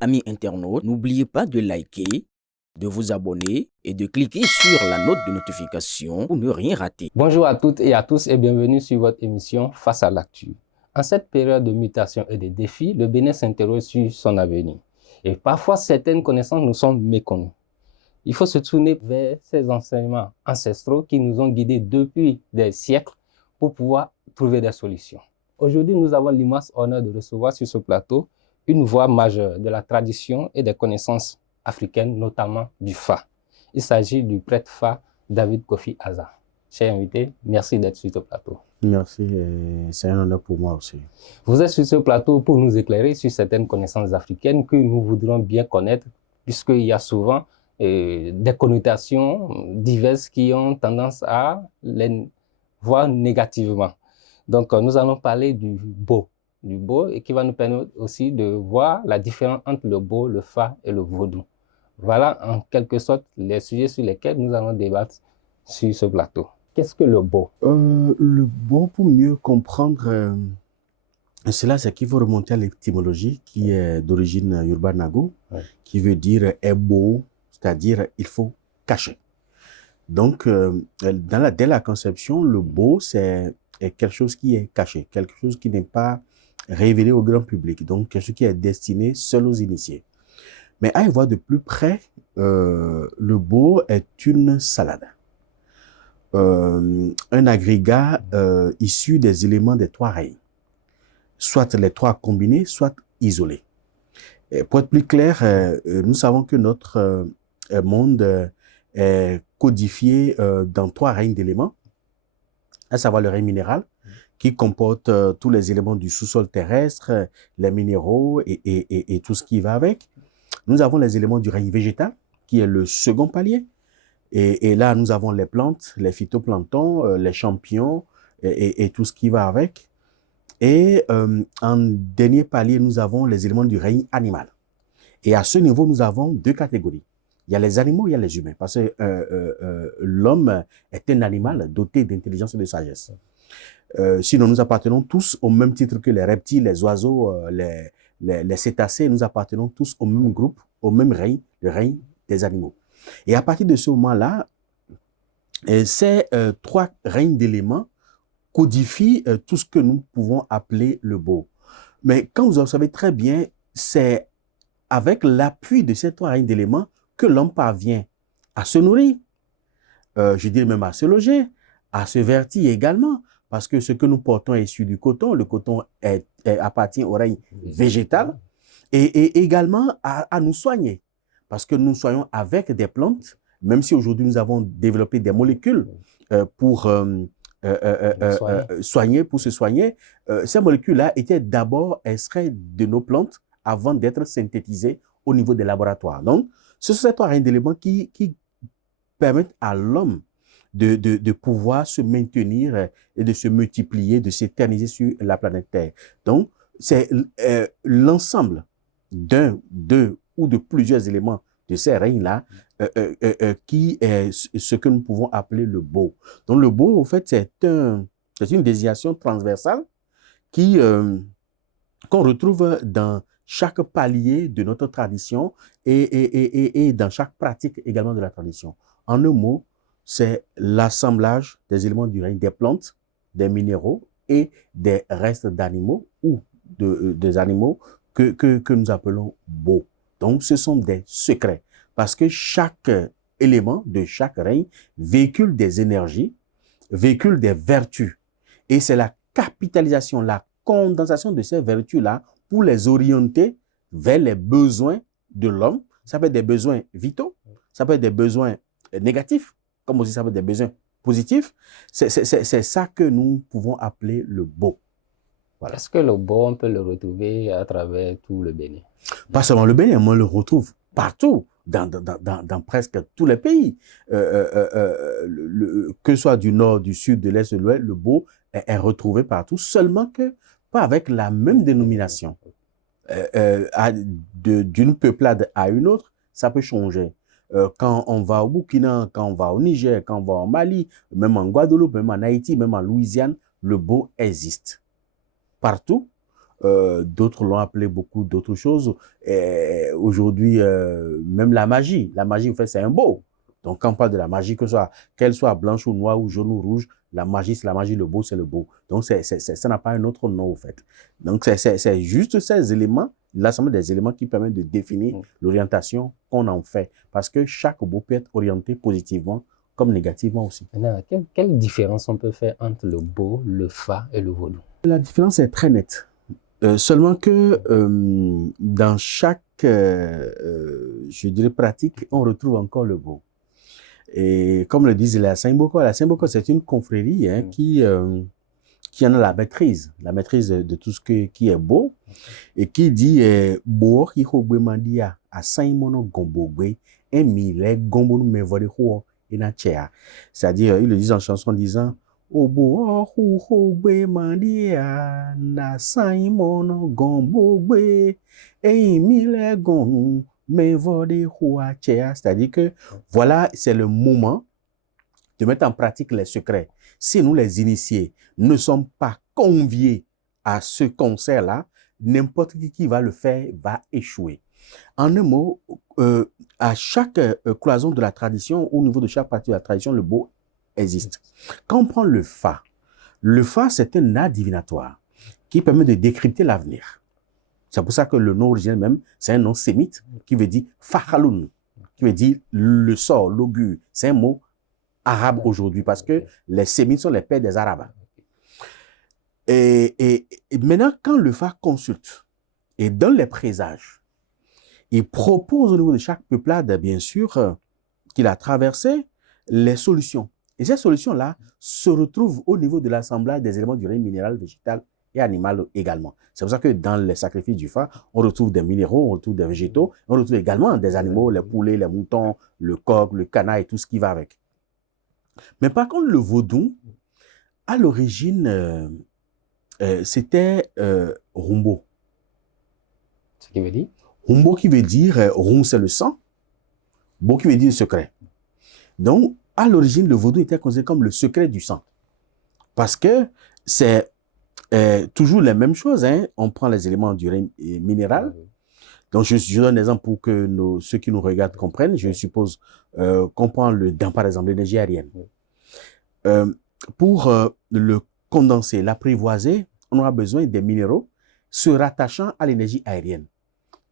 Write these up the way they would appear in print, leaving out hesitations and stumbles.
Amis internautes, n'oubliez pas de liker, de vous abonner et de cliquer sur la note de notification pour ne rien rater. Bonjour à toutes et à tous et bienvenue sur votre émission Face à l'actu. En cette période de mutation et de défis, le Bénin s'interroge sur son avenir. Et parfois, certaines connaissances nous sont méconnues. Il faut se tourner vers ces enseignements ancestraux qui nous ont guidés depuis des siècles pour pouvoir trouver des solutions. Aujourd'hui, nous avons l'immense honneur de recevoir sur ce plateau une voix majeure de la tradition et des connaissances africaines, notamment du Fa. Il s'agit du prêtre Fa David Kofi Aza. Cher invité, merci d'être sur ce plateau. Merci, c'est un honneur pour moi aussi. Vous êtes sur ce plateau pour nous éclairer sur certaines connaissances africaines que nous voudrions bien connaître, puisqu'il y a souvent des connotations diverses qui ont tendance à les voir négativement. Donc, nous allons parler du Bo, et qui va nous permettre aussi de voir la différence entre le Bo, le Fa et le Vodou. Voilà en quelque sorte les sujets sur lesquels nous allons débattre sur ce plateau. Qu'est-ce que le Bo? Le Bo, pour mieux comprendre cela, c'est qu'il faut remonter à l'étymologie qui est d'origine Yoruba-Nago, qui veut dire « ebo », c'est-à-dire « il faut cacher ». Donc, dès la conception, le Bo, c'est quelque chose qui est caché, quelque chose qui n'est pas révélé au grand public, donc quelque chose qui est destiné seul aux initiés. Mais à y voir de plus près, le Bo est une salade. Un agrégat issu des éléments des trois règnes, soit les trois combinés, soit isolés. Et pour être plus clair, nous savons que notre monde est codifié dans trois règnes d'éléments, à savoir le règne minéral, qui comporte tous les éléments du sous-sol terrestre, les minéraux et tout ce qui va avec. Nous avons les éléments du règne végétal, qui est le second palier. Et là, nous avons les plantes, les phytoplanctons, les champignons et tout ce qui va avec. Et en dernier palier, nous avons les éléments du règne animal. Et à ce niveau, nous avons deux catégories. Il y a les animaux, il y a les humains. Parce que l'homme est un animal doté d'intelligence et de sagesse. Sinon, nous appartenons tous au même titre que les reptiles, les oiseaux, les cétacés. Nous appartenons tous au même groupe, au même règne, le règne des animaux. Et à partir de ce moment-là, ces trois règnes d'éléments codifient tout ce que nous pouvons appeler le Bo. Mais quand vous observez très bien, c'est avec l'appui de ces trois règnes d'éléments que l'homme parvient à se nourrir, je dirais même à se loger, à se vertir également, parce que ce que nous portons est issu du coton. Le coton appartient au règne végétal et également à nous soigner. Parce que nous soignons avec des plantes, même si aujourd'hui nous avons développé des molécules pour soigner, pour se soigner. Ces molécules-là étaient d'abord extraites de nos plantes avant d'être synthétisées au niveau des laboratoires. Donc, ce sont ces trois règnes d'éléments qui permettent à l'homme de pouvoir se maintenir et de se multiplier, de s'éterniser sur la planète Terre. Donc, c'est l'ensemble d'un, deux ou de plusieurs éléments de ces règnes-là qui est ce que nous pouvons appeler le Bo. Donc, le Bo, en fait, c'est une désignation transversale qu'on retrouve dans chaque palier de notre tradition et dans chaque pratique également de la tradition. En un mot, c'est l'assemblage des éléments du règne des plantes, des minéraux et des restes d'animaux ou des animaux que nous appelons Bo. Donc, ce sont des secrets parce que chaque élément de chaque règne véhicule des énergies, véhicule des vertus. Et c'est la capitalisation, la condensation de ces vertus-là pour les orienter vers les besoins de l'homme. Ça peut être des besoins vitaux, ça peut être des besoins négatifs, comme aussi ça peut être des besoins positifs. C'est ça que nous pouvons appeler le Bo. Voilà. Est-ce que le Bo, on peut le retrouver à travers tout le Bénin? Pas seulement le Bénin, on le retrouve partout, dans presque tous les pays. Que ce soit du nord, du sud, de l'est, de l'ouest, le Bo est retrouvé partout, seulement que pas avec la même dénomination. D'une peuplade à une autre, ça peut changer. Quand on va au Burkina, quand on va au Niger, quand on va au Mali, même en Guadeloupe, même en Haïti, même en Louisiane, le Bo existe. Partout, d'autres l'ont appelé beaucoup d'autres choses. Aujourd'hui, même la magie, en fait, c'est un beau. Donc, quand on parle de la magie, qu'elle soit blanche ou noire ou jaune ou rouge, la magie, c'est la magie, le beau, c'est le beau. Donc, ça n'a pas un autre nom, au fait. Donc, c'est juste ces éléments, l'ensemble des éléments qui permettent de définir l'orientation qu'on en fait. Parce que chaque beau peut être orienté positivement comme négativement aussi. Maintenant, quelle différence on peut faire entre le beau, le fa et le vaudou? La différence est très nette. Seulement que dans chaque, je dirais, pratique, on retrouve encore le beau. Et comme le disent la Saimboko, c'est une confrérie qui en a la maîtrise de tout ce qui est beau, et qui dit beau qui hogbe mandia a Saimono gombogbe emi le gombonu mevori ho inachea. C'est-à-dire, ils le disent en chanson disant Obo hu hogbe mandia na Saimono gombogbe emi le gombonu mevori ho achea. C'est-à-dire que voilà, c'est le moment de mettre en pratique les secrets. Si nous, les initiés, ne sommes pas conviés à ce concert-là, n'importe qui va le faire va échouer. En un mot, à chaque cloison de la tradition, au niveau de chaque partie de la tradition, le beau existe. Quand on prend le fa, c'est un art divinatoire qui permet de décrypter l'avenir. C'est pour ça que le nom originel même, c'est un nom sémite qui veut dire fahaloun, qui veut dire le sort, l'augure. C'est un mot arabe aujourd'hui, parce que les Sémites sont les pères des Arabes. Et maintenant, quand le Fa consulte et donne les présages, il propose au niveau de chaque peuplade, bien sûr, qu'il a traversé, les solutions. Et ces solutions-là se retrouvent au niveau de l'assemblage des éléments du règne minéral, végétal et animal également. C'est pour ça que dans les sacrifices du Fa, on retrouve des minéraux, on retrouve des végétaux, on retrouve également des animaux, les poulets, les moutons, le coq, le canard et tout ce qui va avec. Mais par contre, le vaudou, à l'origine, c'était rumbo. Ce qui veut dire? Rumbo qui veut dire, rum c'est le sang, bo qui veut dire secret. Donc, à l'origine, le vaudou était considéré comme le secret du sang. Parce que c'est toujours les mêmes choses. On prend les éléments du règne minéral. Donc, je donne un exemple pour que ceux qui nous regardent comprennent. Je suppose qu'on prend par exemple, l'énergie aérienne. Pour le condenser, l'apprivoiser, on aura besoin des minéraux se rattachant à l'énergie aérienne,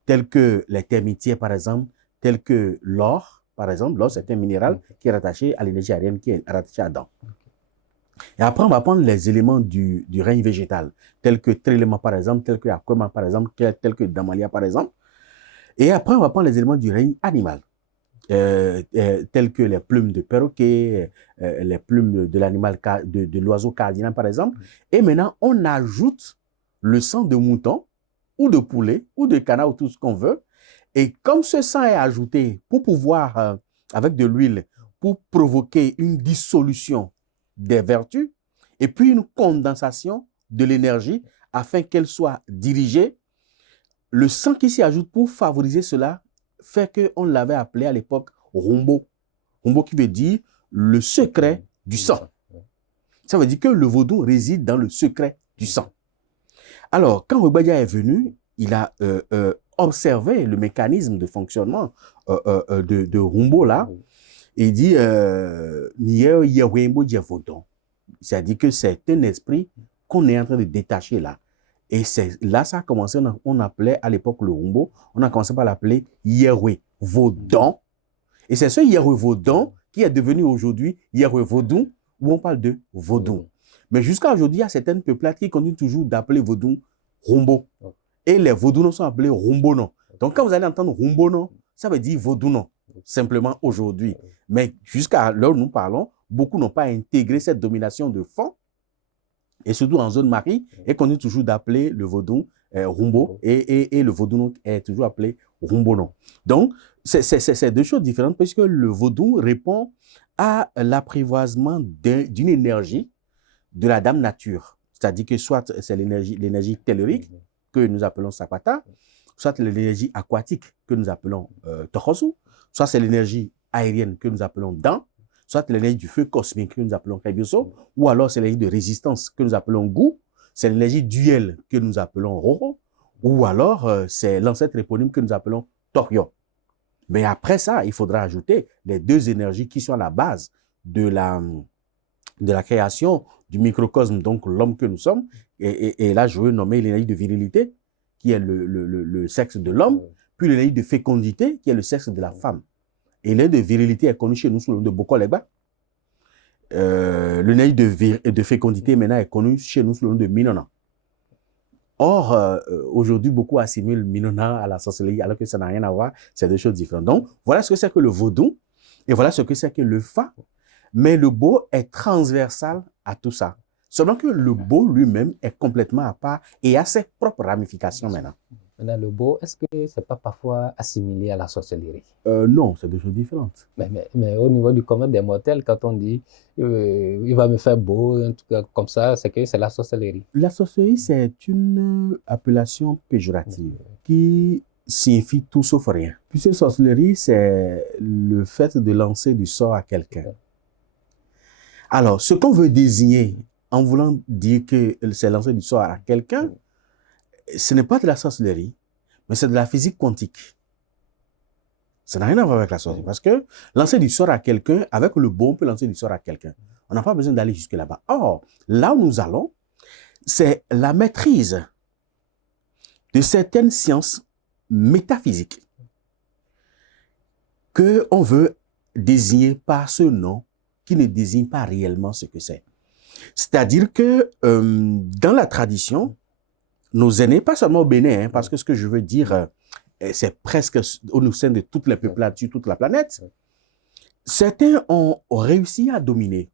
tels que les termitières, par exemple, tels que l'or, par exemple. L'or, c'est un minéral qui est rattaché à l'énergie aérienne, qui est rattaché à Adam. Et après, on va prendre les éléments du règne végétal, tels que Tréléma, par exemple, tels que Akoma, par exemple, tels que Damalia, par exemple. Et après, on va prendre les éléments du règne animal, tels que les plumes de perroquet, les plumes de l'animal, de l'oiseau cardinal, par exemple. Et maintenant, on ajoute le sang de mouton, ou de poulet, ou de canard, ou tout ce qu'on veut. Et comme ce sang est ajouté pour pouvoir, avec de l'huile, pour provoquer une dissolution des vertus, et puis une condensation de l'énergie, afin qu'elle soit dirigée, le sang qui s'y ajoute pour favoriser cela fait qu'on l'avait appelé à l'époque rumbo. Rumbo qui veut dire le secret du sang. Ça veut dire que le vaudou réside dans le secret du sang. Alors, quand Webadia est venu, il a observé le mécanisme de fonctionnement de rumbo là, et il dit c'est-à-dire que c'est un esprit qu'on est en train de détacher là. Et c'est là ça a commencé, on appelait à l'époque le rumbo, on a commencé par l'appeler Yahweh Vaudon. Et c'est ce Yahweh Vaudon qui est devenu aujourd'hui Yahweh Vaudou, où on parle de vaudou. Mais jusqu'à aujourd'hui, il y a certaines peuplades qui continuent toujours d'appeler vaudou rumbo. Et les vaudounos sont appelés rumbono. Donc quand vous allez entendre rumbono, ça veut dire vaudouno, simplement aujourd'hui. Mais jusqu'à l'heure où nous parlons, beaucoup n'ont pas intégré cette domination de fond, et surtout en zone marie, et continuent toujours d'appeler le vaudou rumbo, et le vaudou est toujours appelé rumbono. Donc, c'est deux choses différentes, parce que le vaudou répond à l'apprivoisement d'une énergie de la dame nature. C'est-à-dire que soit c'est l'énergie tellurique, que nous appelons sapata, soit l'énergie aquatique, que nous appelons tokosu, soit c'est l'énergie aérienne, que nous appelons dan, soit l'énergie du feu cosmique, que nous appelons kagyoso, ou alors c'est l'énergie de résistance, que nous appelons gou, c'est l'énergie duel que nous appelons Roro, ou alors c'est l'ancêtre éponyme que nous appelons Torio. Mais après ça, il faudra ajouter les deux énergies qui sont à la base de la création du microcosme, donc l'homme que nous sommes. Et là, je veux nommer l'énergie de virilité, qui est le sexe de l'homme, puis l'énergie de fécondité, qui est le sexe de la femme. Et l'énergie de virilité est connue chez nous sous le nom de Bokoleba. L'énergie de fécondité maintenant est connue chez nous sous le nom de Minona. Or, aujourd'hui, beaucoup assimilent Minona à la sorcellerie, alors que ça n'a rien à voir, c'est deux choses différentes. Donc, voilà ce que c'est que le vaudou, et voilà ce que c'est que le fa. Mais le beau est transversal à tout ça. Seulement que le beau lui-même est complètement à part et a ses propres ramifications maintenant. Maintenant, le beau, est-ce que c'est pas parfois assimilé à la sorcellerie? Non, c'est deux choses différentes. Mais au niveau du commun des mortels, quand on dit il va me faire beau, un truc comme ça, c'est que c'est la sorcellerie. La sorcellerie, c'est une appellation péjorative qui signifie tout sauf rien. Puisque sorcellerie, c'est le fait de lancer du sort à quelqu'un. Alors, ce qu'on veut désigner en voulant dire que c'est lancer du sort à quelqu'un, ce n'est pas de la sorcellerie, mais c'est de la physique quantique. Ça n'a rien à voir avec la sorcellerie. Parce que lancer du sort à quelqu'un, avec le beau, on peut lancer du sort à quelqu'un. On n'a pas besoin d'aller jusque là-bas. Or, là où nous allons, c'est la maîtrise de certaines sciences métaphysiques qu'on veut désigner par ce nom qui ne désigne pas réellement ce que c'est. C'est-à-dire que dans la tradition, nos aînés, pas seulement au Bénin, parce que ce que je veux dire, c'est presque au sein de toutes les peuplatures, toute la planète, certains ont réussi à dominer,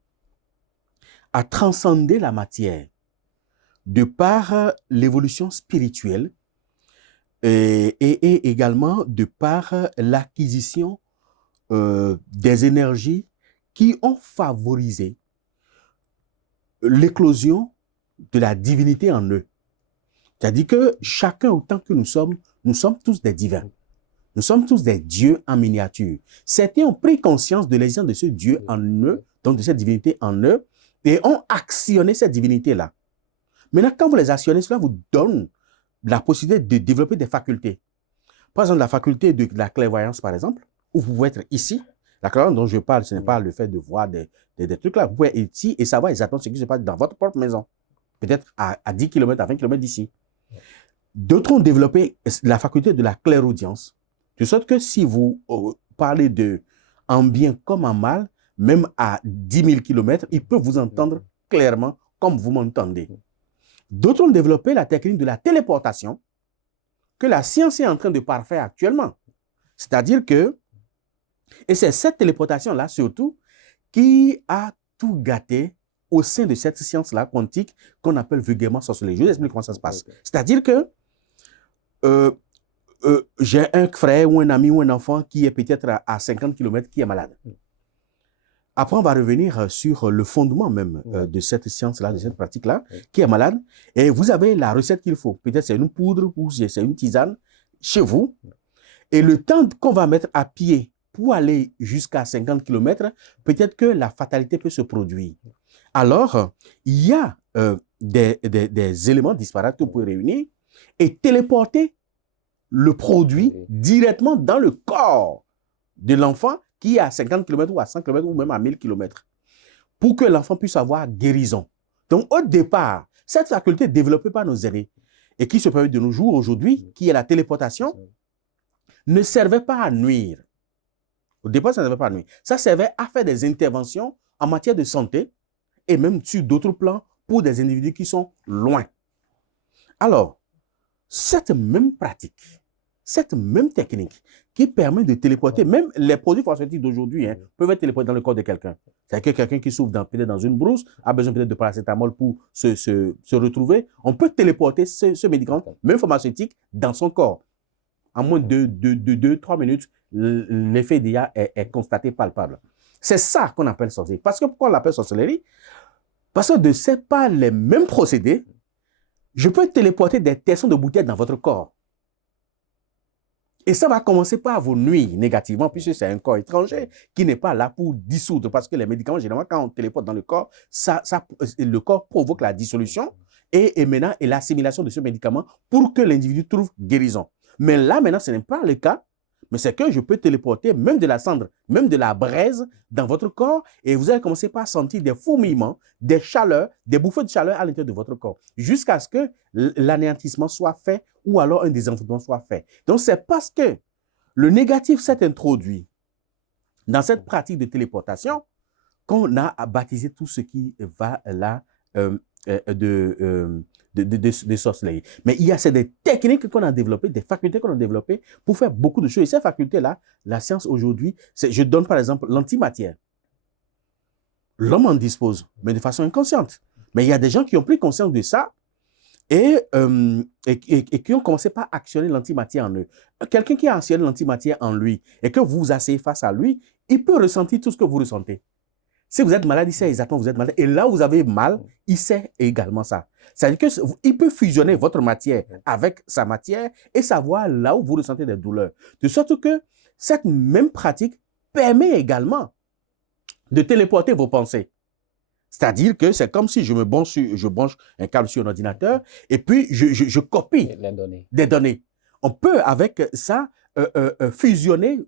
à transcender la matière de par l'évolution spirituelle et également de par l'acquisition des énergies qui ont favorisé l'éclosion de la divinité en eux. C'est-à-dire que chacun, autant que nous sommes tous des divins. Nous sommes tous des dieux en miniature. Certains ont pris conscience de l'existence de ce Dieu en eux, donc de cette divinité en eux, et ont actionné cette divinité-là. Maintenant, quand vous les actionnez, cela vous donne la possibilité de développer des facultés. Par exemple, la faculté de la clairvoyance, par exemple, où vous pouvez être ici. La clairvoyance dont je parle, ce n'est pas le fait de voir des trucs là. Vous pouvez être ici et savoir exactement ce qui se passe dans votre propre maison. Peut-être à 10 km, à 20 km d'ici. D'autres ont développé la faculté de la clairaudience. De sorte que si vous parlez en bien comme en mal, même à 10 000 km, ils peuvent vous entendre clairement comme vous m'entendez. D'autres ont développé la technique de la téléportation que la science est en train de parfaire actuellement. C'est-à-dire que, et c'est cette téléportation-là surtout qui a tout gâté au sein de cette science-là quantique qu'on appelle vulgairement sorcellerie. Je vous explique comment ça se passe. C'est-à-dire que j'ai un frère ou un ami ou un enfant qui est peut-être à 50 km qui est malade. Après, on va revenir sur le fondement même de cette science-là, de cette pratique-là, qui est malade. Et vous avez la recette qu'il faut. Peut-être c'est une poudre ou c'est une tisane chez vous. Et le temps qu'on va mettre à pied pour aller jusqu'à 50 km, peut-être que la fatalité peut se produire. Alors, il y a des éléments disparates que vous pouvez réunir et téléporter le produit directement dans le corps de l'enfant qui est à 50 km ou à 100 km ou même à 1000 km pour que l'enfant puisse avoir guérison. Donc, au départ, cette faculté développée par nos aînés et qui se permet de nos jours aujourd'hui, qui est la téléportation, ne servait pas à nuire. Au départ, ça ne servait pas à nuire. Ça servait à faire des interventions en matière de santé et même sur d'autres plans pour des individus qui sont loin. Alors, cette même pratique, cette même technique qui permet de téléporter, même les produits pharmaceutiques d'aujourd'hui peuvent être téléportés dans le corps de quelqu'un. C'est-à-dire que quelqu'un qui souffre peut-être dans une brousse, a besoin peut-être de paracétamol pour se retrouver. On peut téléporter ce médicament, même pharmaceutique, dans son corps. En moins de 2-3 minutes, l'effet d'IA est constaté palpable. C'est ça qu'on appelle sorcellerie. Parce que pourquoi on l'appelle sorcellerie? Parce que de ces pas les mêmes procédés, je peux téléporter des tessons de bouteilles dans votre corps. Et ça va commencer par vous nuire négativement, puisque c'est un corps étranger qui n'est pas là pour dissoudre. Parce que les médicaments, généralement, quand on téléporte dans le corps, le corps provoque la dissolution et maintenant, et l'assimilation de ce médicament pour que l'individu trouve guérison. Mais là, maintenant, ce n'est pas le cas, mais c'est que je peux téléporter même de la cendre, même de la braise dans votre corps et vous allez commencer par sentir des fourmillements, des chaleurs, des bouffées de chaleur à l'intérieur de votre corps jusqu'à ce que l'anéantissement soit fait ou alors un désenvoûtement soit fait. Donc, c'est parce que le négatif s'est introduit dans cette pratique de téléportation qu'on a baptisé tout ce qui va là de sorcellerie. Mais il y a des techniques qu'on a développées, des facultés qu'on a développées pour faire beaucoup de choses. Et ces facultés-là, la science aujourd'hui, je donne par exemple l'antimatière. L'homme en dispose, mais de façon inconsciente. Mais il y a des gens qui ont pris conscience de ça et qui ont commencé par actionner l'antimatière en eux. Quelqu'un qui a actionné l'antimatière en lui et que vous vous asseyez face à lui, il peut ressentir tout ce que vous ressentez. Si vous êtes malade, il sait exactement que vous êtes malade. Et là où vous avez mal, il sait également ça. C'est-à-dire qu'il peut fusionner votre matière avec sa matière et savoir là où vous ressentez des douleurs. De sorte que cette même pratique permet également de téléporter vos pensées. C'est-à-dire que c'est comme si je branche un câble sur un ordinateur et puis je copie des données. On peut avec ça fusionner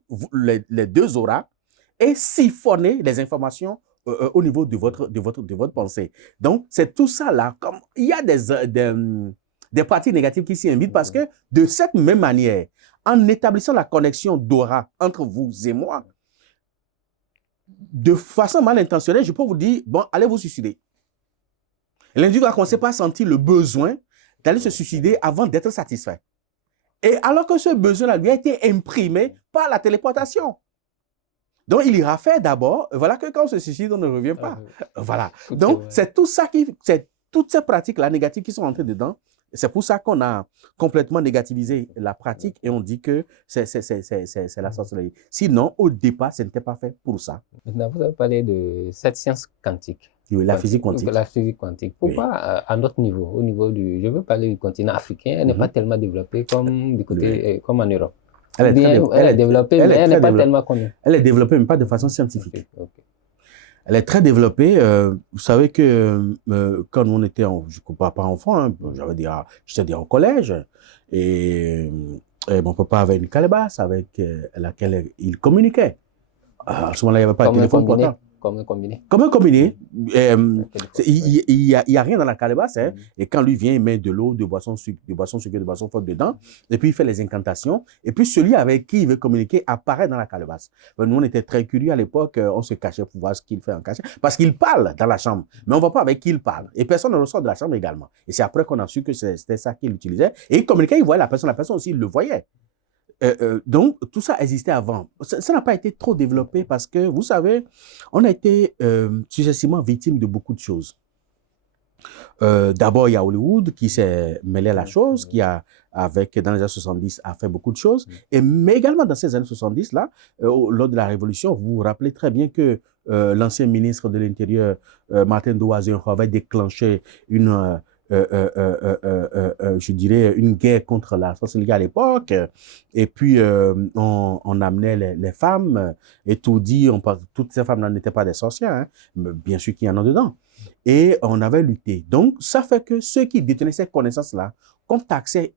les deux auras et siphonner les informations au niveau de votre pensée. Donc, c'est tout ça là. Comme il y a des pratiques négatives qui s'y invitent parce que de cette même manière, en établissant la connexion d'aura entre vous et moi, de façon mal intentionnelle, je peux vous dire, bon, allez vous suicider. L'individu va commencer par sentir le besoin d'aller se suicider avant d'être satisfait. Et alors que ce besoin-là lui a été imprimé par la téléportation. Donc, il ira faire d'abord, voilà que quand on se suicide, on ne revient pas. Voilà. Donc, c'est tout ça c'est toutes ces pratiques-là négatives qui sont entrées dedans. C'est pour ça qu'on a complètement négativisé la pratique et on dit que c'est la sorcellerie. Sinon, au départ, ce n'était pas fait pour ça. Maintenant, vous avez parlé de cette science quantique. Oui, la physique quantique. La physique quantique. Pourquoi, à notre niveau, au niveau je veux parler du continent africain, elle n'est pas tellement développée comme du côté, comme en Europe. Elle est développée, mais elle n'est pas tellement connue. Elle est développée, mais pas de façon scientifique. Okay. Elle est très développée. Vous savez que quand on était, je ne pas enfant, hein, j'étais en collège, et mon papa avait une calebasse avec laquelle il communiquait. À ce moment-là, il n'y avait pas de téléphone portable. Comme un combiné. Comme un combiné. Il y a rien dans la calebasse. Hein, et quand lui vient, il met de l'eau, de boissons sucrées, de boissons fortes dedans. Et puis, il fait les incantations. Et puis, celui avec qui il veut communiquer apparaît dans la calebasse. Nous, on était très curieux à l'époque. On se cachait pour voir ce qu'il fait en cachette. Parce qu'il parle dans la chambre. Mais on ne voit pas avec qui il parle. Et personne ne ressort de la chambre également. Et c'est après qu'on a su que c'était ça qu'il utilisait. Et il communiquait, il voyait la personne. La personne aussi, il le voyait. Donc, tout ça existait avant. Ça n'a pas été trop développé parce que, vous savez, on a été successivement victime de beaucoup de choses. D'abord, il y a Hollywood qui s'est mêlé à la chose, qui a, dans les années 70, a fait beaucoup de choses. Mais également dans ces années 70-là, lors de la Révolution, vous vous rappelez très bien que l'ancien ministre de l'Intérieur, Martin Doazien, avait déclenché je dirais, une guerre contre la sorcellerie à l'époque. Et puis, on amenait les femmes, et tout dit, toutes ces femmes n'étaient pas des sorcières, hein, mais bien sûr qu'il y en a dedans. Et on avait lutté. Donc, ça fait que ceux qui détenaient ces connaissances-là, ont accès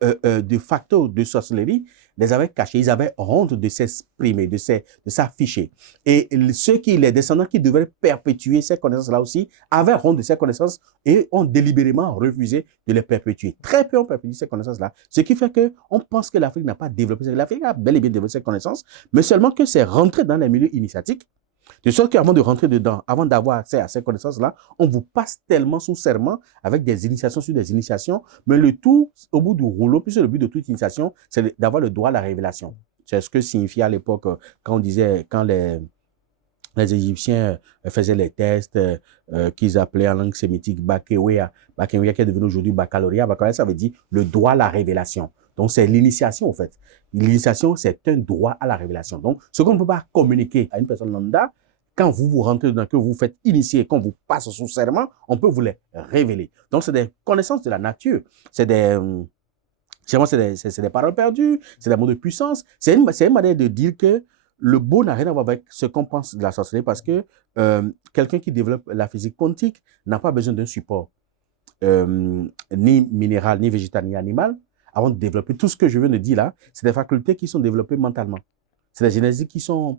de facto de sorcellerie, les avaient cachés. Ils avaient honte de s'exprimer, de s'afficher. Et les descendants qui devaient perpétuer ces connaissances-là aussi, avaient honte de ces connaissances et ont délibérément refusé de les perpétuer. Très peu ont perpétué ces connaissances-là. Ce qui fait qu'on pense que l'Afrique n'a pas développé. L'Afrique a bel et bien développé ces connaissances, mais seulement que c'est rentré dans les milieux initiatiques. De sorte qu'avant de rentrer dedans, avant d'avoir accès à ces connaissances-là, on vous passe tellement sous serment avec des initiations sur des initiations, mais le tout, au bout du rouleau, puisque le but de toute initiation, c'est d'avoir le droit à la révélation. C'est ce que signifiait à l'époque quand les Égyptiens faisaient les tests qu'ils appelaient en langue sémitique baccalauréat qui est devenu aujourd'hui baccalauréat. Baccalauréat, ça veut dire le droit à la révélation. Donc, c'est l'initiation, en fait. L'initiation, c'est un droit à la révélation. Donc, ce qu'on ne peut pas communiquer à une personne lambda, quand vous rentrez dedans, que vous faites initier, qu'on vous passe sous serment, on peut vous les révéler. Donc, c'est des connaissances de la nature. C'est des paroles perdues, c'est des mots de puissance. C'est une manière de dire que le beau n'a rien à voir avec ce qu'on pense de la sorcellerie parce que quelqu'un qui développe la physique quantique n'a pas besoin d'un support. ni minéral, ni végétal, ni animal, avant de développer tout ce que je viens de dire là, c'est des facultés qui sont développées mentalement. C'est des génésies qui sont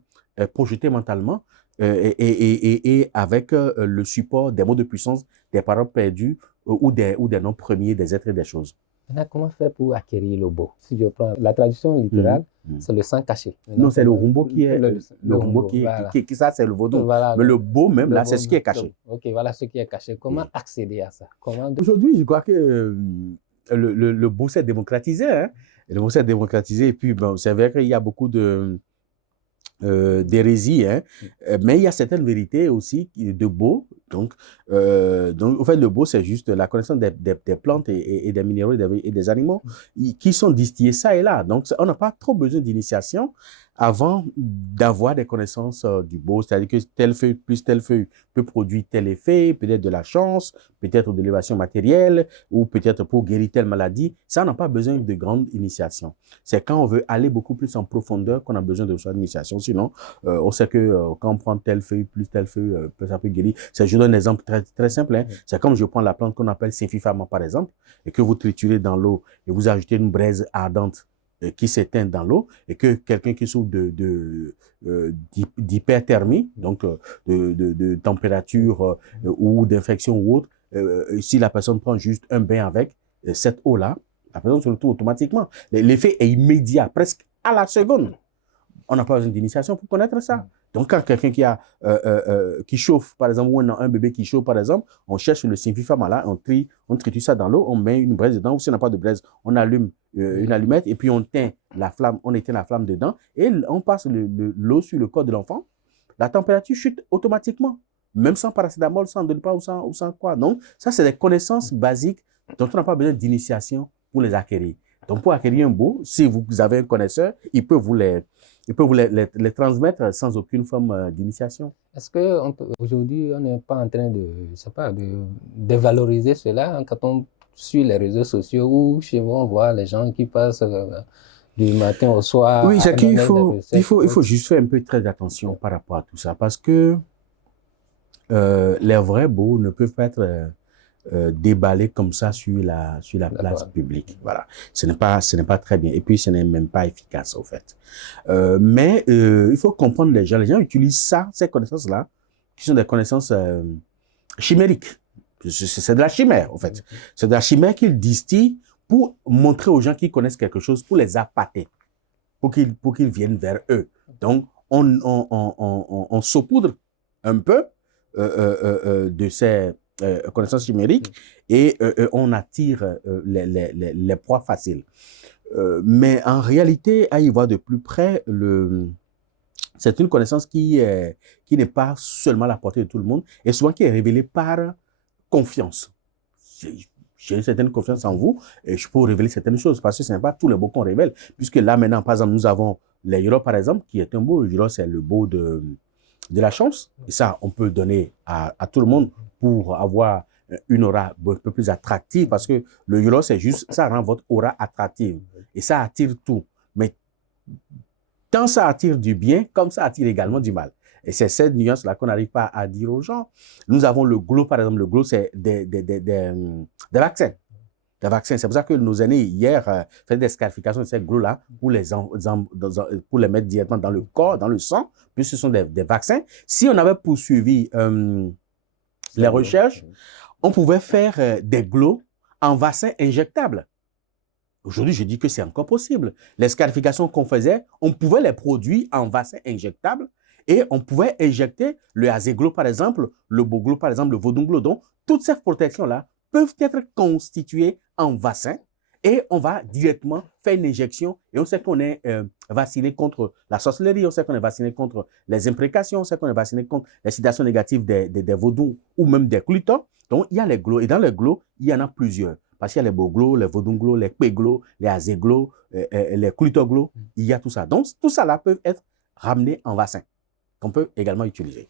projetées mentalement et avec le support des mots de puissance, des paroles perdues ou des noms premiers des êtres et des choses. Maintenant, comment faire pour acquérir le beau? Si je prends la traduction littérale, c'est le sang caché. Maintenant, non, c'est le rumbo qui est le rumbo qui voilà. ça c'est le vaudou. Voilà, mais le beau même là, beau, c'est ce qui est caché. Ok, voilà ce qui est caché. Comment accéder à ça? Aujourd'hui, je crois que le beau s'est démocratisé. Hein? Le beau s'est démocratisé et puis bon, c'est vrai qu'il y a beaucoup d'hérésie, hein? Mais il y a certaines vérités aussi de beau. Donc, au fait, le beau, c'est juste la connaissance des plantes et des minéraux et des animaux qui sont distillés ça et là. Donc, on n'a pas trop besoin d'initiation avant d'avoir des connaissances du beau. C'est-à-dire que telle feuille plus telle feuille peut produire tel effet, peut-être de la chance, peut-être de l'élévation matérielle ou peut-être pour guérir telle maladie. Ça, on n'a pas besoin de grande initiation. C'est quand on veut aller beaucoup plus en profondeur qu'on a besoin de cette initiation. Sinon, on sait que quand on prend telle feuille plus telle feuille, ça peut guérir. Je donne un exemple très, très simple. Hein. C'est comme je prends la plante qu'on appelle Symphyphama, par exemple, et que vous triturez dans l'eau et vous ajoutez une braise ardente qui s'éteint dans l'eau et que quelqu'un qui souffre d'hyperthermie, donc de température ou d'infection ou autre, si la personne prend juste un bain avec cette eau-là, la personne se retrouve automatiquement. L'effet est immédiat, presque à la seconde. On n'a pas besoin d'initiation pour connaître ça. Donc, quand quelqu'un qui chauffe, par exemple, ou un bébé qui chauffe, par exemple, on cherche le Symphyphama là, on triture ça dans l'eau, on met une braise dedans, ou si on n'a pas de braise, on allume une allumette et puis on éteint la flamme dedans et on passe l'eau sur le corps de l'enfant. La température chute automatiquement, même sans paracétamol, sans Doliprane ou sans quoi. Donc, ça, c'est des connaissances basiques dont on n'a pas besoin d'initiation pour les acquérir. Donc, pour acquérir un beau, si vous avez un connaisseur, il peut vous les transmettre sans aucune forme d'initiation. Est-ce qu'aujourd'hui, on n'est pas en train de dévaloriser cela quand on suit les réseaux sociaux ou chez vous, on voit les gens qui passent du matin au soir. Oui, c'est qu'il faut juste faire un peu très attention par rapport à tout ça parce que les vrais beaux ne peuvent pas être déballés comme ça sur la place publique. Voilà. Ce n'est pas très bien. Et puis, ce n'est même pas efficace, au fait. Mais il faut comprendre les gens. Les gens utilisent ça, ces connaissances-là, qui sont des connaissances chimériques. C'est de la chimère, en fait. C'est de la chimère qu'ils distillent pour montrer aux gens qui connaissent quelque chose, pour les appâter, pour qu'ils viennent vers eux. Donc, on saupoudre un peu de ces connaissances chimériques et on attire les proies faciles. Mais en réalité, à y voir de plus près, c'est une connaissance qui n'est pas seulement à la portée de tout le monde et souvent qui est révélée par confiance. J'ai une certaine confiance en vous et je peux vous révéler certaines choses parce que ce n'est pas tous les beaux qu'on révèle. Puisque là, maintenant, par exemple, nous avons les Yolo, par exemple, qui est un beau. Le Yolo, c'est le beau de la chance. Et ça, on peut le donner à tout le monde pour avoir une aura un peu plus attractive parce que le Yolo, c'est juste, ça rend votre aura attractive et ça attire tout. Mais tant ça attire du bien, comme ça attire également du mal. Et c'est cette nuance-là qu'on n'arrive pas à dire aux gens. Nous avons le glow, par exemple. Le glow, c'est des vaccins. Des vaccins. C'est pour ça que nos aînés, hier, faisaient des scarifications de ces glow-là pour les mettre directement dans le corps, dans le sang, puisque ce sont des vaccins. Si on avait poursuivi les recherches, on pouvait faire des glows en vaccins injectables. Aujourd'hui, je dis que c'est encore possible. Les scarifications qu'on faisait, on pouvait les produire en vaccins injectables et on pouvait injecter le azéglo, par exemple, le boglo, par exemple, le vodunglo. Donc, toutes ces protections-là peuvent être constituées en vaccin et on va directement faire une injection et on sait qu'on est vacciné contre la sorcellerie, on sait qu'on est vacciné contre les imprécations, on sait qu'on est vacciné contre les situations négatives des vaudous ou même des clutons. Donc, il y a les glos et dans les glos, il y en a plusieurs. Parce qu'il y a les boglos, les vodunglos, les péglos, les azéglos, les clutoglos, il y a tout ça. Donc, tout ça là peut être ramené en vaccin qu'on peut également utiliser.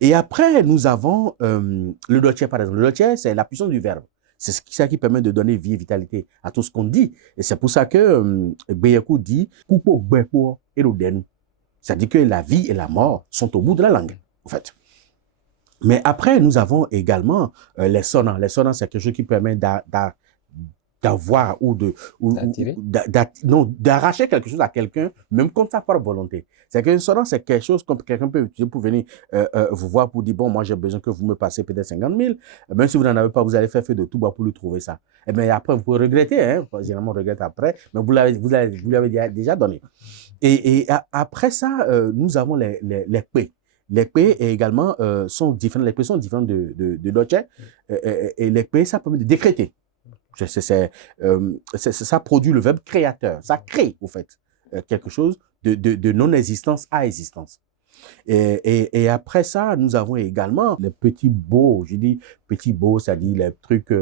Et après, nous avons le dotier, par exemple. Le dotier, c'est la puissance du verbe. C'est ça qui permet de donner vie et vitalité à tout ce qu'on dit. Et c'est pour ça que Beyekou dit « Kupo bepo erodenu ». C'est-à-dire que la vie et la mort sont au bout de la langue, en fait. Mais après, nous avons également les sonnants. Les sonnants, c'est quelque chose qui permet d'avoir ou d'arracher quelque chose à quelqu'un, même contre sa propre volonté. C'est qu'un sonnant, c'est quelque chose que quelqu'un peut utiliser pour venir vous voir pour dire, bon, moi, j'ai besoin que vous me passez peut-être 50 000. Même si vous n'en avez pas, vous allez faire feu de tout bas pour lui trouver ça. Et bien, après, vous pouvez regretter, hein, généralement, on regrette après, mais vous l'avez déjà donné. Après ça, nous avons les paix. Les paix également sont différents. Les paix sont différents de l'objet. Et les paix, ça permet de décréter. Ça produit le verbe créateur. Ça crée, au fait, quelque chose de non-existence à existence. Et après ça, nous avons également les petits baux. Je dis petits baux, c'est-à-dire les trucs,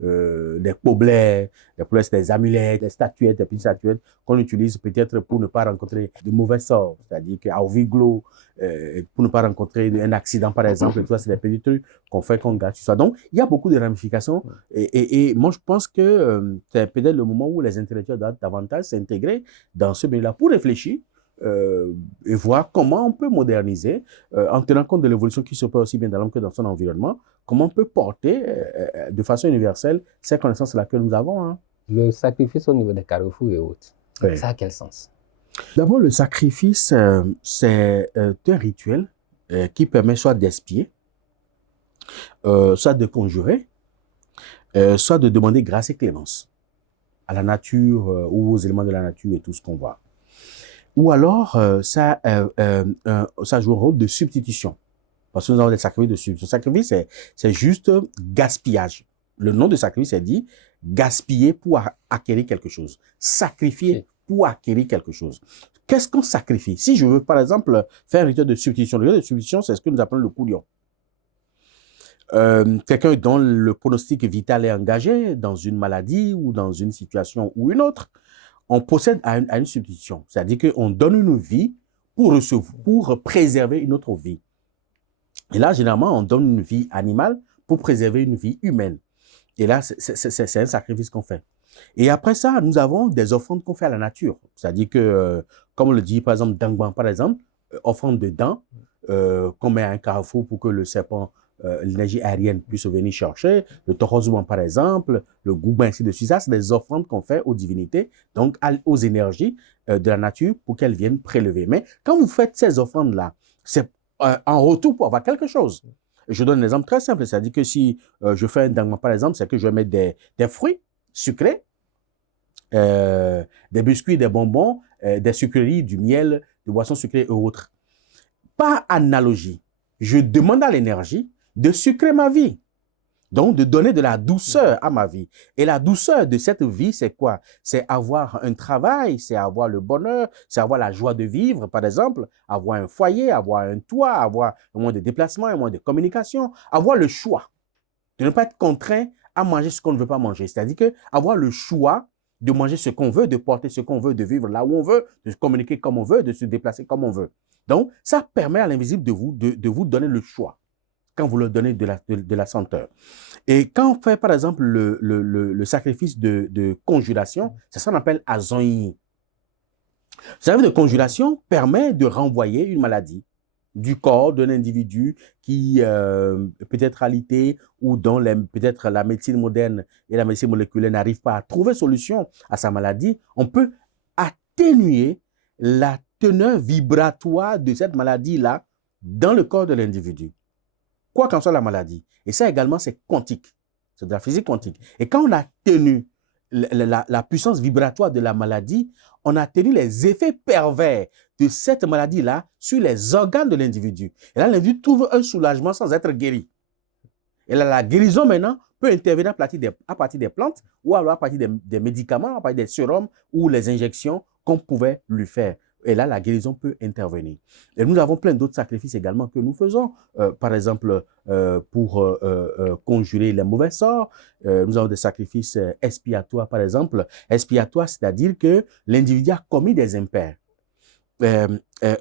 les poblets. Les poblets, c'est des amulettes, des statuettes, des petites statuettes qu'on utilise peut-être pour ne pas rencontrer de mauvais sorts. C'est-à-dire qu'à Oviglo, pour ne pas rencontrer un accident, par exemple. Et tout ça, c'est des petits trucs qu'on fait, qu'on garde sur ça. Donc, il y a beaucoup de ramifications. Et moi, je pense que c'est peut-être le moment où les intellectuels doivent davantage s'intégrer dans ce milieu-là pour réfléchir et voir comment on peut moderniser, en tenant compte de l'évolution qui se peut aussi bien dans l'homme que dans son environnement, comment on peut porter de façon universelle ces connaissances-là que nous avons. Hein. Le sacrifice au niveau des carrefours et autres, oui. Ça a quel sens? D'abord, le sacrifice, c'est un rituel qui permet soit d'expier, soit de conjurer, soit de demander grâce et clémence à la nature ou aux éléments de la nature et tout ce qu'on voit. Ou alors, ça joue un rôle de substitution. Parce que nous avons des sacrifices de substitution. Sacrifice, c'est juste gaspillage. Le nom de sacrifice, c'est dit gaspiller pour acquérir quelque chose. Sacrifier pour acquérir quelque chose. Qu'est-ce qu'on sacrifie? Si je veux, par exemple, faire un rituel de substitution, le rituel de substitution, c'est ce que nous appelons le coulion. Quelqu'un dont le pronostic vital est engagé dans une maladie ou dans une situation ou une autre, on procède à une substitution. C'est-à-dire qu'on donne une vie pour préserver une autre vie. Et là, généralement, on donne une vie animale pour préserver une vie humaine. Et là, c'est un sacrifice qu'on fait. Et après ça, nous avons des offrandes qu'on fait à la nature. C'est-à-dire que, comme on le dit, par exemple, Dangban, par exemple, offrande de dents, qu'on met à un carrefour pour que le serpent, l'énergie aérienne puisse venir chercher, le torosouan par exemple, le goubin, ainsi de suite. Ça, c'est des offrandes qu'on fait aux divinités, donc aux énergies de la nature pour qu'elles viennent prélever. Mais quand vous faites ces offrandes-là, c'est en retour pour avoir quelque chose. Je donne un exemple très simple, c'est-à-dire que si je fais un dangman par exemple, c'est que je vais mettre des fruits sucrés, des biscuits, des bonbons, des sucreries, du miel, des boissons sucrées et autres. Par analogie, je demande à l'énergie de sucrer ma vie. Donc, de donner de la douceur à ma vie. Et la douceur de cette vie, c'est quoi? C'est avoir un travail, c'est avoir le bonheur, c'est avoir la joie de vivre, par exemple, avoir un foyer, avoir un toit, avoir un moyen de déplacement, un moyen de communication, avoir le choix de ne pas être contraint à manger ce qu'on ne veut pas manger. C'est-à-dire que avoir le choix de manger ce qu'on veut, de porter ce qu'on veut, de vivre là où on veut, de se communiquer comme on veut, de se déplacer comme on veut. Donc, ça permet à l'invisible de vous donner le choix quand vous leur donnez de la senteur. Et quand on fait, par exemple, le sacrifice de conjuration, c'est ça qu'on appelle azonyi. Le sacrifice de conjuration permet de renvoyer une maladie du corps d'un individu qui peut être alité ou dont peut-être la médecine moderne et la médecine moléculaire n'arrivent pas à trouver solution à sa maladie. On peut atténuer la teneur vibratoire de cette maladie-là dans le corps de l'individu, quoi qu'en soit la maladie. Et ça également, c'est quantique. C'est de la physique quantique. Et quand on a tenu la puissance vibratoire de la maladie, on a tenu les effets pervers de cette maladie-là sur les organes de l'individu. Et là, l'individu trouve un soulagement sans être guéri. Et là, la guérison maintenant peut intervenir à partir des plantes ou alors à partir des médicaments, à partir des sérums ou les injections qu'on pouvait lui faire. Et là, la guérison peut intervenir. Et nous avons plein d'autres sacrifices également que nous faisons. Par exemple, pour conjurer les mauvais sorts, nous avons des sacrifices expiatoires, par exemple. Expiatoires, c'est-à-dire que l'individu a commis des impairs.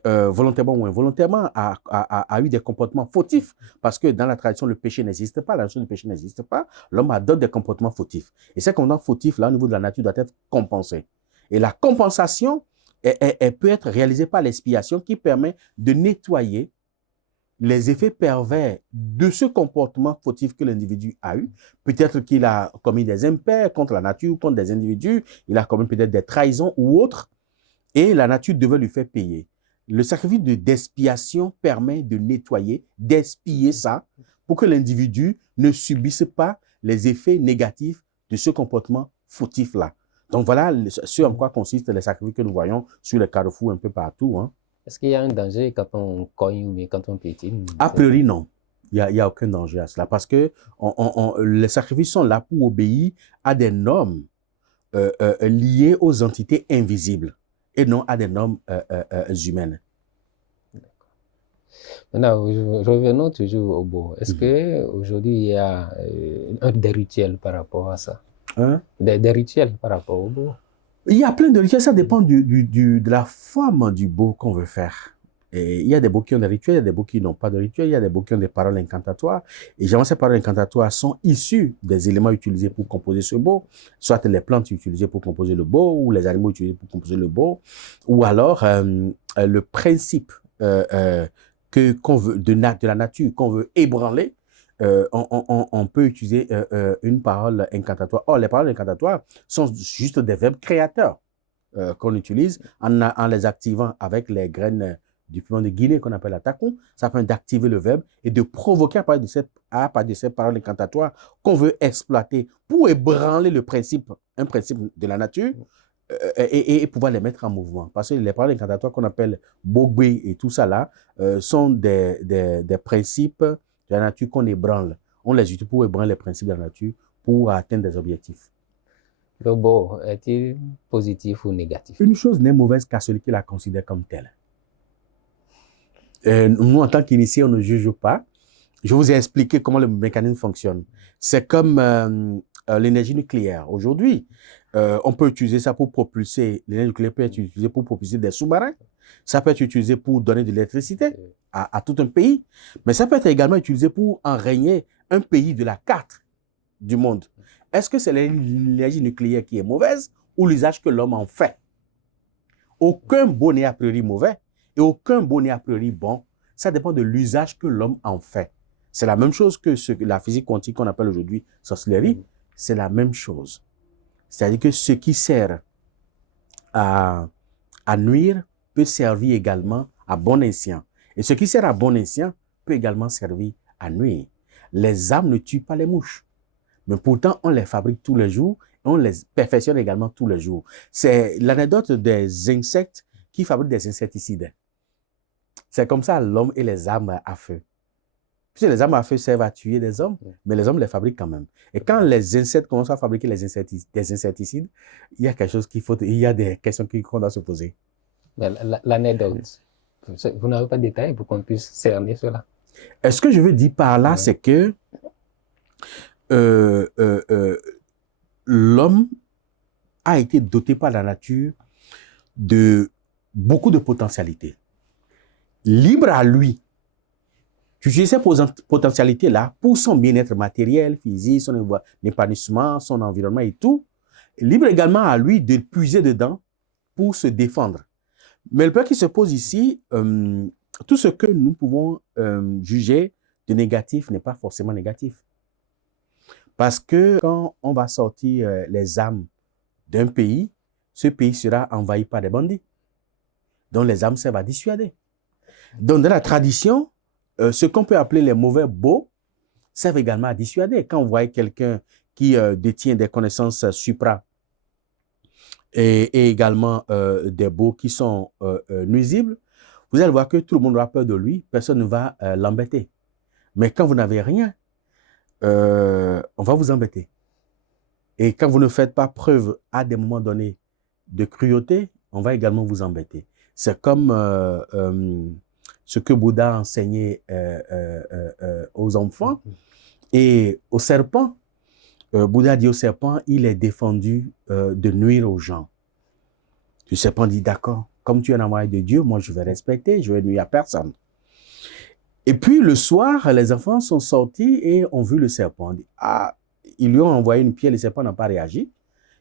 Volontairement ou involontairement, a eu des comportements fautifs, parce que dans la tradition, le péché n'existe pas, la notion du péché n'existe pas, l'homme adopte des comportements fautifs. Et ces comportements fautifs, là, au niveau de la nature, doit être compensé. Et la compensation, elle peut être réalisée par l'expiation qui permet de nettoyer les effets pervers de ce comportement fautif que l'individu a eu. Peut-être qu'il a commis des impairs contre la nature, contre des individus, il a commis peut-être des trahisons ou autres, et la nature devait lui faire payer. Le sacrifice d'expiation permet de nettoyer, d'expier ça, pour que l'individu ne subisse pas les effets négatifs de ce comportement fautif-là. Donc voilà ce en quoi consistent les sacrifices que nous voyons sur les carrefours un peu partout. Hein. Est-ce qu'il y a un danger quand on cogne ou bien quand on piétine? A priori, non. Il n'y a aucun danger à cela parce que les sacrifices sont là pour obéir à des normes liées aux entités invisibles et non à des normes humaines. Maintenant, revenons toujours au beau. Est-ce qu'aujourd'hui, il y a des rituels par rapport à ça? Hein? Des rituels par rapport au beau? Il y a plein de rituels, ça dépend de la forme du beau qu'on veut faire. Et il y a des beaux qui ont des rituels, il y a des beaux qui n'ont pas de rituels, il y a des beaux qui ont des paroles incantatoires. Et généralement, ces paroles incantatoires sont issues des éléments utilisés pour composer ce beau, soit les plantes utilisées pour composer le beau, ou les animaux utilisés pour composer le beau, ou alors le principe qu'on veut, de la nature qu'on veut ébranler. On peut utiliser une parole incantatoire. Or, les paroles incantatoires sont juste des verbes créateurs qu'on utilise en les activant avec les graines du piment de Guinée qu'on appelle la tacon. Ça permet d'activer le verbe et de provoquer à partir de cette parole incantatoire qu'on veut exploiter pour ébranler un principe de la nature et pouvoir les mettre en mouvement. Parce que les paroles incantatoires qu'on appelle bogbé et tout ça là sont des principes de la nature qu'on ébranle. On les utilise pour ébranler les principes de la nature pour atteindre des objectifs. Le beau est-il positif ou négatif? Une chose n'est mauvaise qu'à celui qui la considère comme telle. Nous, en tant qu'initiés, on ne juge pas. Je vous ai expliqué comment le mécanisme fonctionne. C'est comme l'énergie nucléaire. Aujourd'hui, on peut utiliser ça pour propulser, l'énergie nucléaire peut être utilisée pour propulser des sous-marins. Ça peut être utilisé pour donner de l'électricité à tout un pays. Mais ça peut être également utilisé pour enrayer un pays de la carte du monde. Est-ce que c'est l'énergie nucléaire qui est mauvaise ou l'usage que l'homme en fait? Aucun beau n'est a priori mauvais et aucun beau n'est a priori bon. Ça dépend de l'usage que l'homme en fait. C'est la même chose que la physique quantique qu'on appelle aujourd'hui sorcellerie. C'est la même chose. C'est-à-dire que ce qui sert à nuire peut servir également à bon escient. Et ce qui sert à bon escient peut également servir à nuire. Les âmes ne tuent pas les mouches. Mais pourtant, on les fabrique tous les jours et on les perfectionne également tous les jours. C'est l'anecdote des insectes qui fabriquent des insecticides. C'est comme ça l'homme et les armes à feu. Puisque les armes à feu servent à tuer des hommes, mais les hommes les fabriquent quand même. Et quand les insectes commencent à fabriquer des insecticides, il y a quelque chose il y a des questions qu'on doit se poser. L'anecdote, vous n'avez pas de détails pour qu'on puisse cerner cela? Ce que je veux dire par là, c'est que l'homme a été doté par la nature de beaucoup de potentialités. Libre à lui d'utiliser ces potentialités-là pour son bien-être matériel, physique, son épanouissement, son environnement et tout. Libre également à lui de puiser dedans pour se défendre. Mais le problème qui se pose ici, tout ce que nous pouvons juger de négatif n'est pas forcément négatif. Parce que quand on va sortir les armes d'un pays, ce pays sera envahi par des bandits. Donc les armes servent à dissuader. Donc dans la tradition, ce qu'on peut appeler les mauvais beaux servent également à dissuader. Quand vous voyez quelqu'un qui détient des connaissances supra et également des beaux qui sont nuisibles, vous allez voir que tout le monde aura peur de lui, personne ne va l'embêter. Mais quand vous n'avez rien, on va vous embêter. Et quand vous ne faites pas preuve à des moments donnés de cruauté, on va également vous embêter. C'est comme ce que Bouddha enseignait aux enfants et aux serpents. Bouddha dit au serpent, il est défendu de nuire aux gens. Le serpent dit, d'accord, comme tu es un envoyé de Dieu, moi je vais respecter, je vais nuire à personne. Et puis le soir, les enfants sont sortis et ont vu le serpent. Ah, ils lui ont envoyé une pierre, le serpent n'a pas réagi.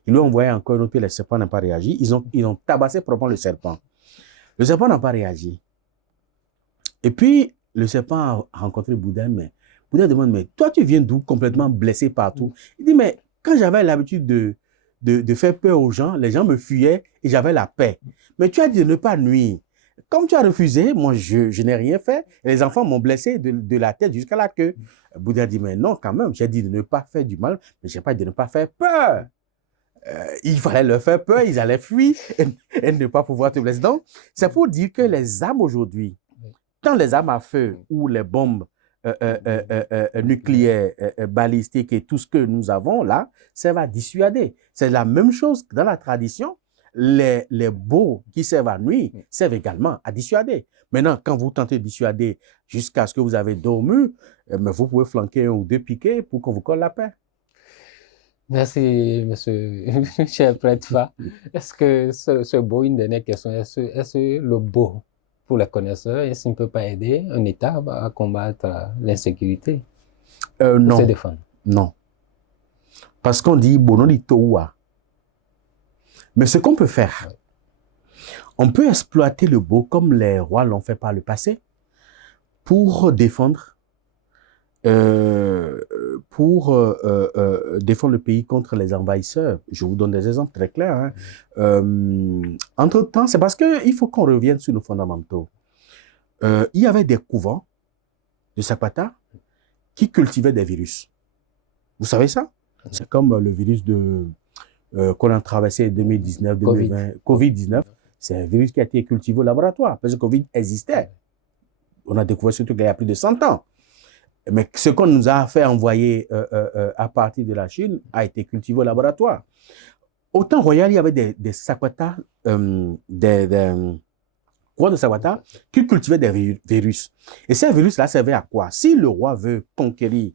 Ils lui ont envoyé encore une autre pierre, le serpent n'a pas réagi. Ils ont tabassé proprement le serpent. Le serpent n'a pas réagi. Et puis, le serpent a rencontré Bouddha, mais Bouddha demande, mais toi, tu viens d'où complètement blessé partout? Il dit, mais quand j'avais l'habitude de faire peur aux gens, les gens me fuyaient et j'avais la paix. Mais tu as dit de ne pas nuire. Comme tu as refusé, moi, je n'ai rien fait. Et les enfants m'ont blessé de la tête jusqu'à la queue. Bouddha dit, mais non, quand même, j'ai dit de ne pas faire du mal, mais je n'ai pas dit de ne pas faire peur. Il fallait leur faire peur, ils allaient fuir et ne pas pouvoir te blesser. Donc, c'est pour dire que les armes aujourd'hui, tant les armes à feu ou les bombes nucléaires, balistiques et tout ce que nous avons là, ça va dissuader. C'est la même chose dans la tradition. Les baux qui servent à nuire servent également à dissuader. Maintenant, quand vous tentez de dissuader jusqu'à ce que vous avez dormi, mais vous pouvez flanquer un ou deux piquets pour qu'on vous colle la paix. Merci, monsieur, cher prêtre Fa. Est-ce que ce beau, une dernière question, est-ce le beau pour les connaisseurs, est-ce qu'il ne peut pas aider un État à combattre l'insécurité, Non. se défendre? Non. Parce qu'on dit bonoli toua. Mais ce qu'on peut faire, on peut exploiter le beau comme les rois l'ont fait par le passé pour défendre le pays contre les envahisseurs. Je vous donne des exemples très clairs. Entre-temps, c'est parce qu'il faut qu'on revienne sur nos fondamentaux. Il y avait des couvents de Sapata qui cultivaient des virus. Vous savez ça? C'est comme le virus qu'on a traversé 2019-2020, Covid-19. C'est un virus qui a été cultivé au laboratoire, parce que le Covid existait. On a découvert ce truc il y a plus de 100 ans. Mais ce qu'on nous a fait envoyer à partir de la Chine a été cultivé au laboratoire. Au temps royal, il y avait des Sakwata, courants de Sakwata qui cultivaient des virus. Et ces virus-là servaient à quoi? Si le roi veut conquérir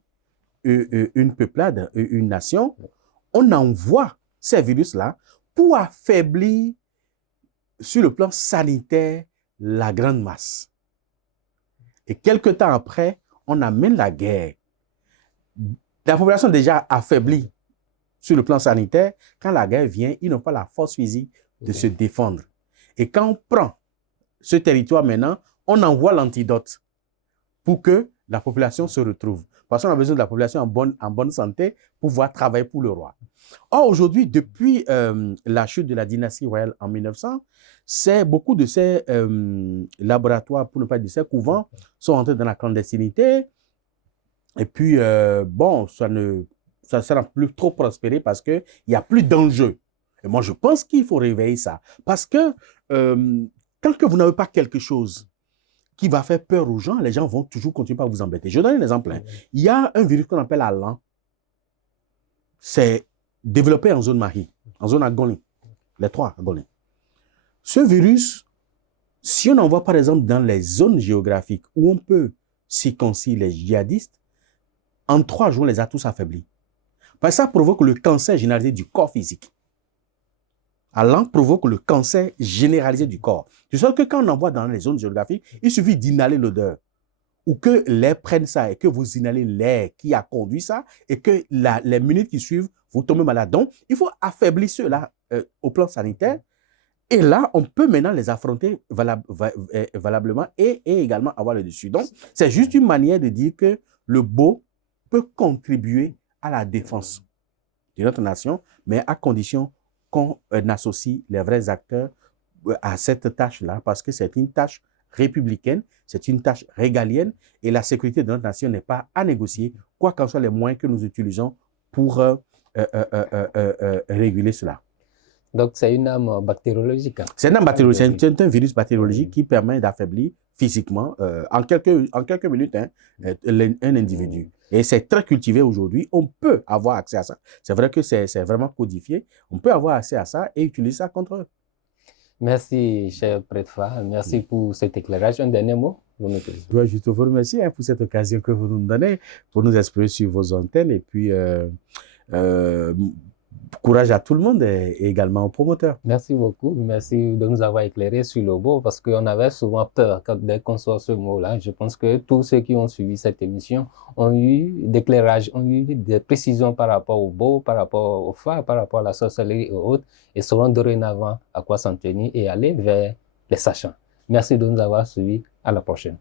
une peuplade, une nation, on envoie ces virus-là pour affaiblir sur le plan sanitaire la grande masse. Et quelque temps après, on amène la guerre. La population déjà affaiblie sur le plan sanitaire. Quand la guerre vient, ils n'ont pas la force physique de se défendre. Et quand on prend ce territoire maintenant, on envoie l'antidote pour que la population se retrouve. Parce qu'on a besoin de la population en bonne santé pour pouvoir travailler pour le roi. Or, aujourd'hui, depuis la chute de la dynastie royale en 1900, beaucoup de ces laboratoires, pour ne pas dire ces couvents, sont entrés dans la clandestinité. Et puis, bon, ça n'a plus trop prospéré parce qu'il n'y a plus d'enjeu. Et moi, je pense qu'il faut réveiller ça. Parce que tant que vous n'avez pas quelque chose qui va faire peur aux gens, les gens vont toujours continuer à vous embêter. Je donne un exemple. Il y a un virus qu'on appelle Alan. C'est développé en zone Mali, en zone Agoni. Les trois Agoni. Ce virus, si on envoie par exemple dans les zones géographiques où on peut circoncire les djihadistes, en 3 jours, on les a tous affaiblis. Parce que ça provoque le cancer généralisé du corps physique. Allant provoque le cancer généralisé du corps. De sorte que quand on envoie dans les zones géographiques, il suffit d'inhaler l'odeur. Ou que l'air prenne ça et que vous inhalez l'air qui a conduit ça et que les minutes qui suivent, vous tombez malade. Donc, il faut affaiblir ceux-là au plan sanitaire. Et là, on peut maintenant les affronter valablement et également avoir le dessus. Donc, c'est juste une manière de dire que le beau peut contribuer à la défense de notre nation, mais à condition qu'on associe les vrais acteurs à cette tâche-là, parce que c'est une tâche républicaine, c'est une tâche régalienne, et la sécurité de notre nation n'est pas à négocier, quoi qu'en soient les moyens que nous utilisons pour réguler cela. Donc, c'est une arme bactériologique. C'est une arme bactériologique, c'est un virus bactériologique qui permet d'affaiblir physiquement, en quelques minutes, un individu. Et c'est très cultivé aujourd'hui. On peut avoir accès à ça. C'est vrai que c'est vraiment codifié. On peut avoir accès à ça et utiliser ça contre eux. Merci, cher prêtre Fa. Merci pour cet éclairage. Un dernier mot? Je dois juste vous remercier pour cette occasion que vous nous donnez pour nous exprimer sur vos antennes. Et puis, courage à tout le monde et également aux promoteurs. Merci beaucoup. Merci de nous avoir éclairé sur le beau parce qu'on avait souvent peur dès qu'on sort ce mot-là. Je pense que tous ceux qui ont suivi cette émission ont eu d'éclairage, ont eu des précisions par rapport au beau, par rapport au Fa, par rapport à la sorcellerie et autres et sauront dorénavant à quoi s'en tenir et aller vers les sachants. Merci de nous avoir suivis. À la prochaine.